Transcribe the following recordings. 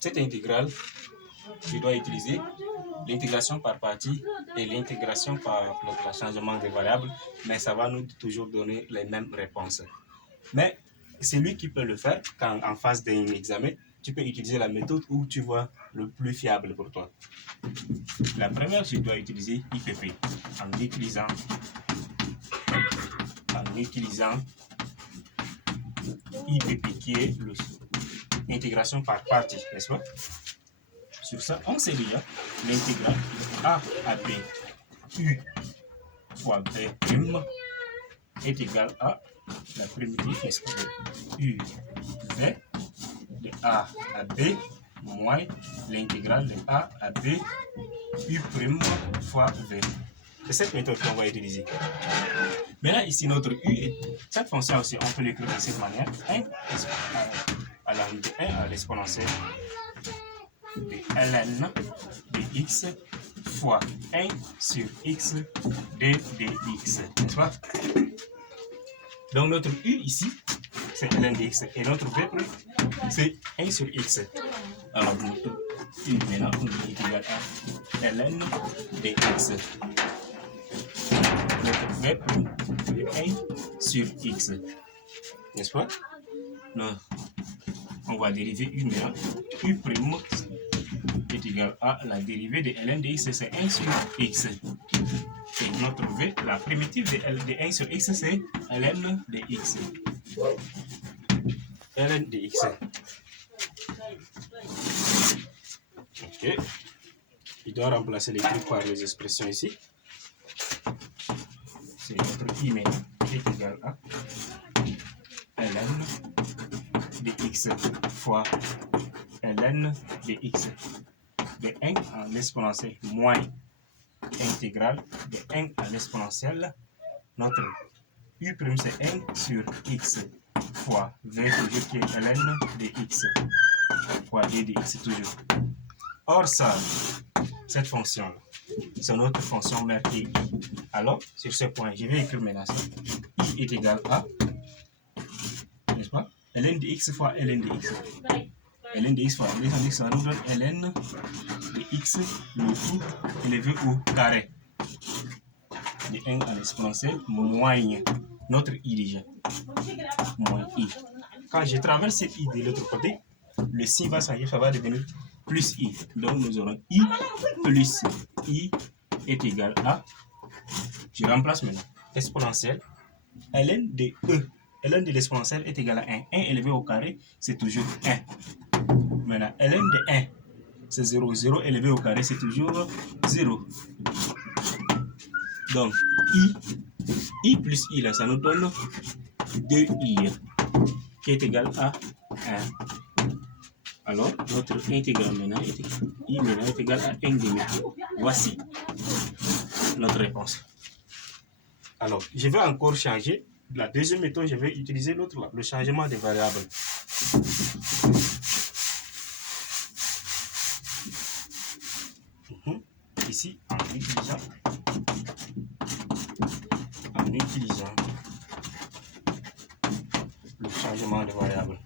Cette intégrale, je dois utiliser l'intégration par partie et l'intégration par le changement des variables, mais ça va nous toujours donner les mêmes réponses. Mais c'est lui qui peut le faire quand en phase d'un examen, tu peux utiliser la méthode où tu vois le plus fiable pour toi. La première, je dois utiliser IPP en utilisant IPP qui est l'intégration par partie, n'est-ce pas? Sur ça, on sait déjà l'intégrale A à B U fois B prime est égal à la primitive, n'est-ce pas, de U V de A à B moins l'intégrale de A à B U prime fois V. C'est cette méthode qu'on va utiliser. Maintenant, ici, notre U, cette fonction aussi, on peut l'écrire de cette manière. 1 à la unité 1 à l'exponentielle de ln de x fois 1 sur x de dx, n'est-ce pas? Donc, notre U ici, c'est ln de x. Et notre V, c'est 1 sur x. Alors, notre U maintenant, on est égal à ln de x. Notre V est 1 sur x. N'est-ce pas? Non. On va dériver U maintenant. U prime est égal à la dérivée de ln de x, c'est 1 sur x. Et notre V, la primitive de 1 sur x, c'est ln de x. Ln de x. Ok. Il doit remplacer les trucs par les expressions ici. C'est notre I maintenant qui est égal à ln de x fois ln de x de 1 à l'exponentielle moins intégrale de 1 à l'exponentielle. Notre U' c'est 1 sur x fois v toujours qui est ln de x fois d de x toujours. Or ça, cette fonction, c'est notre fonction mère qui est I. Alors, sur ce point, je vais écrire maintenant ça. I est égal à, n'est-ce pas, ln de x fois ln de x. Ln de x fois ln de x, ça nous donne ln de x, le tout élevé au carré. De 1 à l'exponentielle moins notre i déjà. Moins i. Quand je traverse cette i de l'autre côté, le signe va changer, ça va devenir plus i. Donc nous aurons i plus i est égal à, je remplace maintenant, exponentielle, ln de e. Ln de l'exponentielle est égal à 1. 1 élevé au carré, c'est toujours 1. Maintenant, ln de 1, c'est 0. 0 élevé au carré, c'est toujours 0. Donc, i plus i, là, ça nous donne 2i, qui est égal à 1. Alors, notre intégrale maintenant est égal à 1 demi. Voici notre réponse. Alors, je vais encore changer. La deuxième méthode, je vais utiliser l'autre là, le changement des variables. Ici, en utilisant le changement de variable.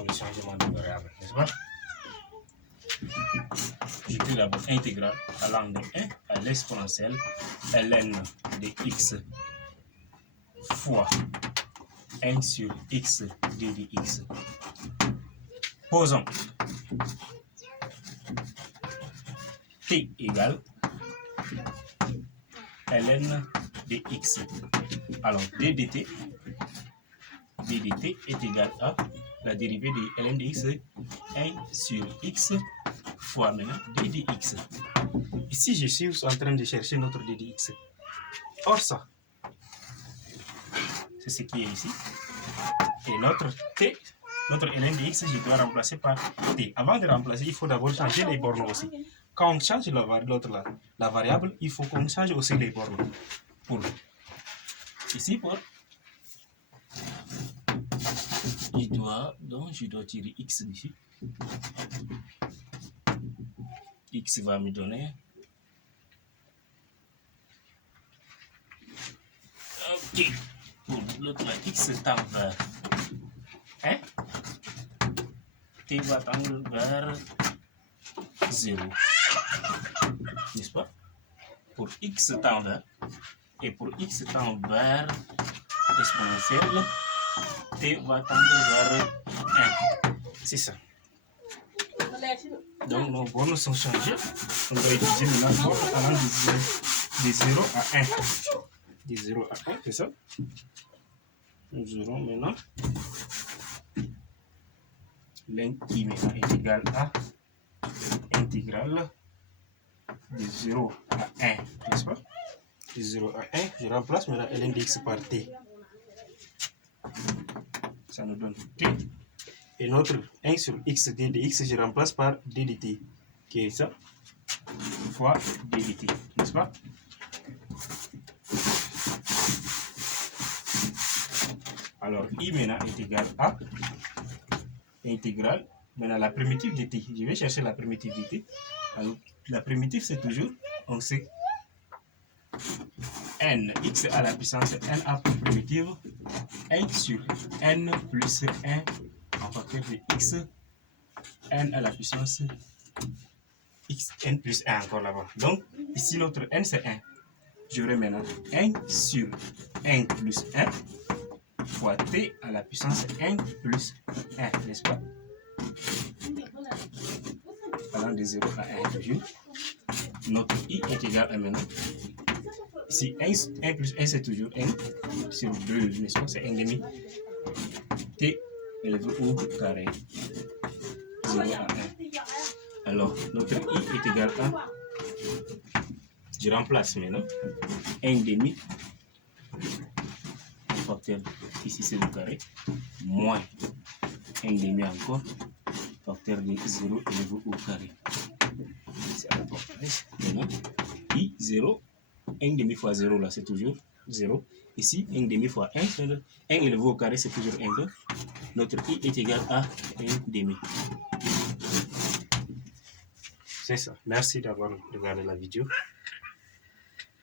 Le changement de variable, n'est-ce pas? J'écris d'abord intégrale allant de 1 à l'exponentielle ln de x fois 1 sur x d de x. Posons t égale ln de x. Alors d dt est égal à la dérivée de ln de x, 1 sur x fois maintenant d de x. Ici, je suis en train de chercher notre d de x. Or ça, c'est ce qui est ici. Et notre t, notre ln de x, je dois remplacer par t. Avant de remplacer, il faut d'abord changer les bornes aussi. Quand on change la variable, il faut qu'on change aussi les bornes. Pour ici, pour je dois tirer x d'ici. X va me donner t pour l'autre là, x tend vers 1, t va tendre vers 0, n'est-ce pas? Pour x tend vers, et pour x tend vers exponentielle, t va tendre vers 1. C'est ça. Donc nos bornes sont changées. On va utiliser maintenant les bornes allant de 0 à 1. De 0 à 1, c'est ça? Nous aurons maintenant ln I maintenant est égal à intégrale de 0 à 1, n'est-ce pas? De 0 à 1, je remplace maintenant ln de x par t. Ça nous donne t. Et notre 1 sur x d de x, je remplace par d de t, qui est ça, fois d de t, n'est-ce pas? Alors, I maintenant est égal à intégrale, maintenant la primitive de t. Je vais chercher la primitive de t. Alors, la primitive, c'est toujours, on sait, n, x à la puissance n a pour primitive 1 sur n plus 1 en facteur de x, n à la puissance x, n plus 1 encore là-bas. Donc, ici, notre n, c'est 1. J'aurai maintenant 1 sur 1 plus 1 fois t à la puissance 1 plus 1, n'est-ce pas? Allant de 0 à 1 toujours. Notre i est égal à maintenant. Ici, 1 plus 1, c'est toujours 1 sur 2, n'est-ce pas? C'est 1 demi. T élevé au carré. 0 à 1. Alors, notre i est égal à, je remplace maintenant, 1 demi, facteur, ici c'est le carré, moins 1 demi encore, facteur de 0 élevé au carré. C'est à la portage. Maintenant, i 0, 1 demi fois 0 là, c'est toujours 0. Ici, 1 demi fois 1, 1 élevé au carré, c'est toujours 1. Notre i est égal à 1 demi. C'est ça. Merci d'avoir regardé la vidéo.